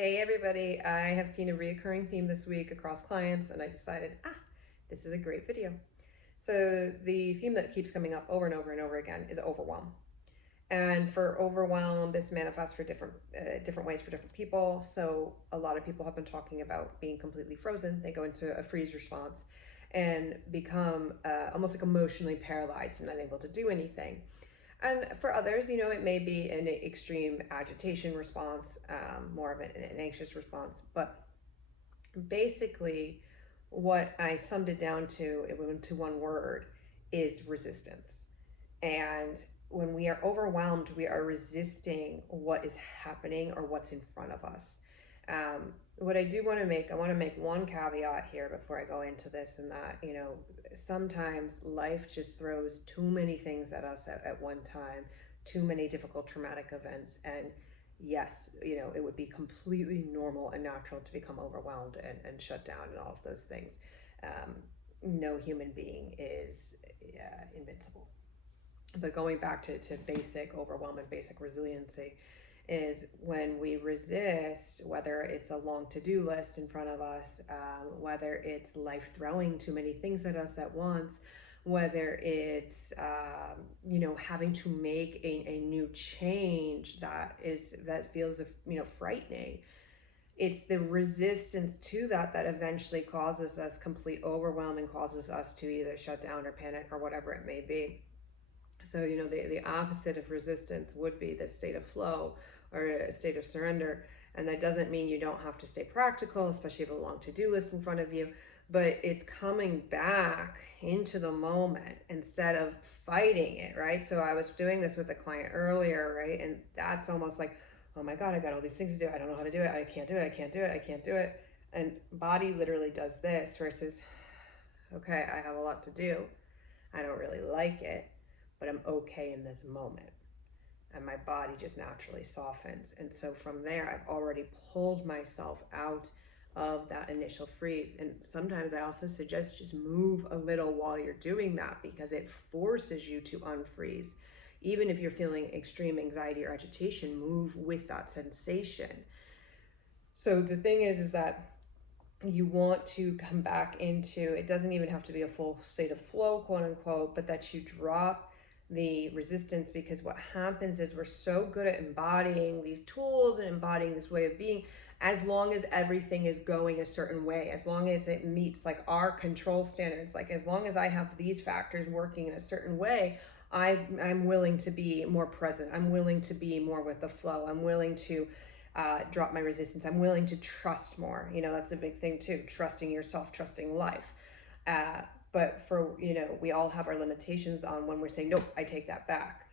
Hey everybody, I have seen a reoccurring theme this week across clients and I decided, this is a great video. So the theme that keeps coming up over and over and over again is overwhelm. And for overwhelm, this manifests for different ways for different people. So a lot of people have been talking about being completely frozen. They go into a freeze response and become almost like emotionally paralyzed and unable to do anything. And for others, it may be an extreme agitation response, more of an anxious response. But basically, what I summed it down to one word is resistance. And when we are overwhelmed, we are resisting what is happening or what's in front of us. What I do want to make, I want to make one caveat here before I go into this, and that, sometimes life just throws too many things at us at one time, too many difficult traumatic events. And yes, it would be completely normal and natural to become overwhelmed and shut down and all of those things. No human being is invincible. But going back to basic overwhelm and basic resiliency is when we resist, whether it's a long to-do list in front of us, whether it's life throwing too many things at us at once, whether it's having to make a new change that feels frightening. It's the resistance to that eventually causes us complete overwhelm and causes us to either shut down or panic or whatever it may be. So, the opposite of resistance would be this state of flow or a state of surrender. And that doesn't mean you don't have to stay practical, especially if you have a long to-do list in front of you, but it's coming back into the moment instead of fighting it, right? So I was doing this with a client earlier, right? And that's almost like, oh my God, I got all these things to do. I don't know how to do it. I can't do it. I can't do it. I can't do it. And body literally does this versus, okay, I have a lot to do. I don't really like it, but I'm okay in this moment. And my body just naturally softens. And so from there, I've already pulled myself out of that initial freeze. And sometimes I also suggest just move a little while you're doing that, because it forces you to unfreeze. Even if you're feeling extreme anxiety or agitation, move with that sensation. So the thing is that you want to come back into, it doesn't even have to be a full state of flow, quote unquote, but that you drop the resistance, because what happens is we're so good at embodying these tools and embodying this way of being, as long as everything is going a certain way, as long as it meets like our control standards, like as long as I have these factors working in a certain way, I'm willing to be more present. I'm willing to be more with the flow. I'm willing to drop my resistance. I'm willing to trust more. That's a big thing too, trusting yourself, trusting life. But for, we all have our limitations on when we're saying, nope, I take that back.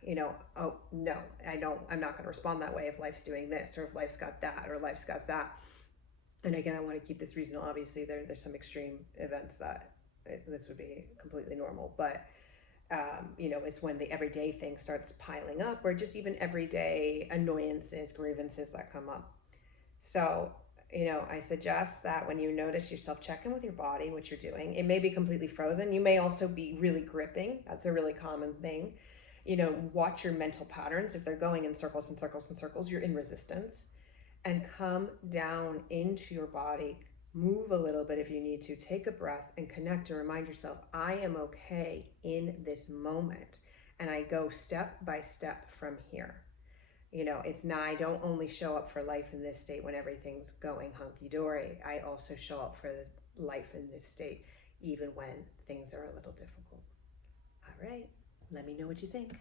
Oh, no, I'm not going to respond that way if life's doing this, or if life's got that, or life's got that. And again, I want to keep this reasonable. Obviously, there's some extreme events that this would be completely normal. But, it's when the everyday thing starts piling up, or just even everyday annoyances, grievances that come up. So, I suggest that when you notice yourself, check in with your body, what you're doing. It may be completely frozen. You may also be really gripping. That's a really common thing. Watch your mental patterns. If they're going in circles and circles and circles, you're in resistance. And come down into your body. Move a little bit if you need to. Take a breath and connect and remind yourself, I am okay in this moment. And I go step by step from here. It's not, I don't only show up for life in this state when everything's going hunky-dory. I also show up for the life in this state even when things are a little difficult. All right, let me know what you think.